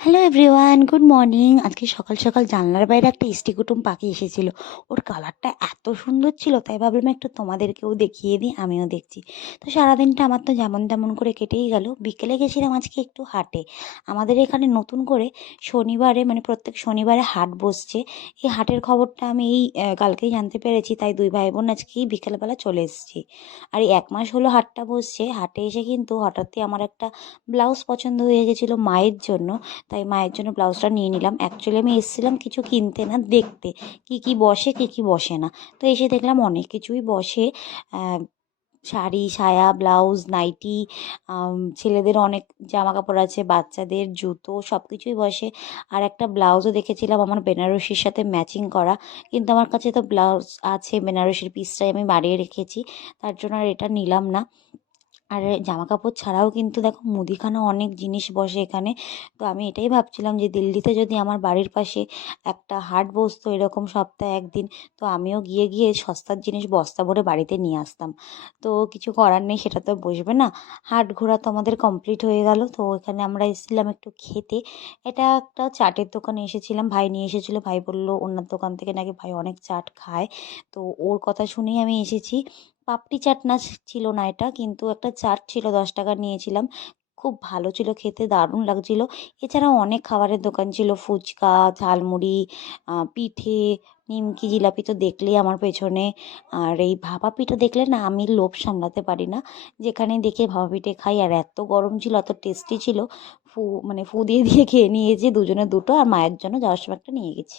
Hello everyone, good morning. আজকে সকাল সকাল জানলার বাইরে একটা ইষ্টিকুটুম পাখি এসেছিল। ওর কালারটা এত সুন্দর ছিল, তাই ভাবলাম একটু তোমাদেরকেও দেখিয়ে দিই, আমিও দেখছি। তো সারাদিনটা আমার তো যেমন তেমন করে কেটেই গেল। বিকেলে গেছিলাম আজকে একটু হাটে। আমাদের এখানে নতুন করে শনিবারে, মানে প্রত্যেক শনিবারে হাট বসছে। এই হাটের খবরটা আমি কালকেই জানতে পেরেছি, তাই দুই ভাই বোন আজকেই বিকেলবেলা চলে এসেছি। আর এই 1 মাস হলো হাটটা বসছে। হাটে এসে কিন্তু হঠাৎই আমার একটা ব্লাউজ পছন্দ হয়ে গেছিলো মায়ের জন্য, তাই মায়ের জন্য ব্লাউজটা নিয়ে নিলাম। অ্যাকচুয়ালি আমি এসেছিলাম কিছু কিনতে না, দেখতে কি কি বসে কি কি বসে না। তো এসে দেখলাম অনেক কিছুই বসে। শাড়ি, সায়া, ব্লাউজ, নাইটি, ছেলেদের অনেক জামা কাপড় আছে, বাচ্চাদের জুতো, সব কিছুই বসে। আর একটা ব্লাউজও দেখেছিলাম আমার বেনারসির সাথে ম্যাচিং করা, কিন্তু আমার কাছে তো ব্লাউজ আছে, বেনারসির পিসটাই আমি বাড়িয়ে রেখেছি, তার জন্য আর এটা নিলাম না। আর জামা কাপড় ছাড়াও কিন্তু দেখো মুদিখানা অনেক জিনিস বসে এখানে। তো আমি এটাই ভাবছিলাম যে দিল্লিতে যদি আমার বাড়ির পাশে একটা হাট বসতো এরকম সপ্তাহে একদিন, তো আমিও গিয়ে গিয়ে সস্তার জিনিস বস্তা ভরে বাড়িতে নিয়ে আসতাম। তো কিছু করার নেই, সেটা তো বসবে না। হাট ঘোরা তো আমাদের কমপ্লিট হয়ে গেল। তো এখানে আমরা এসেছিলাম একটু খেতে। এটা একটা চাটের দোকানে এসেছিলাম, ভাই নিয়ে এসেছিলো। ভাই বললো ওনার দোকান থেকে নাকি ভাই অনেক চাট খায়, তো ওর কথা শুনেই আমি এসেছি। পাপড়ি চাট না, ছিল না এটা, কিন্তু একটা চাট ছিল, 10 টাকা নিয়েছিলাম। খুব ভালো ছিল খেতে, দারুণ লাগছিল। এছাড়াও অনেক খাবারের দোকান ছিল, ফুচকা, ঝালমুড়ি, পিঠে, নিমকি, জিলাপি তো দেখলেই আমার পেছনে। আর এই ভাপা পিঠা দেখলে না আমি লোভ সামলাতে পারি না, যেখানে দেখে ভাপা পিঠে খাই। আর এত গরম ছিল, এত টেস্টি ছিল। ফু, মানে ফু দিয়ে দিয়ে খেয়ে নিয়েছি, দুজনে দুটো, আর মায়ের জন্য যাওয়ার সময় একটা নিয়ে গেছি।